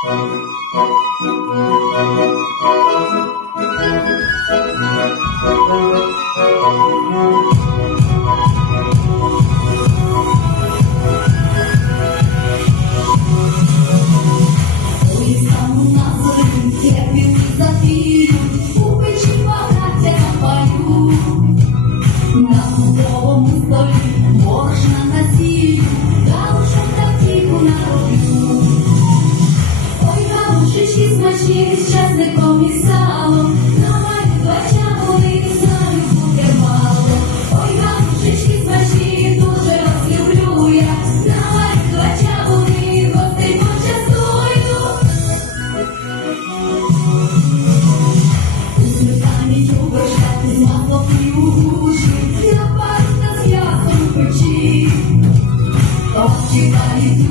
Ой, смачні з часником і салом, на бача були самі буде мало. Ой, ганчички смачні, дуже вас люблю я, на бача були, гостей почастую. Смикані вишати, масло плюші, на паста з ясом печі, очікають.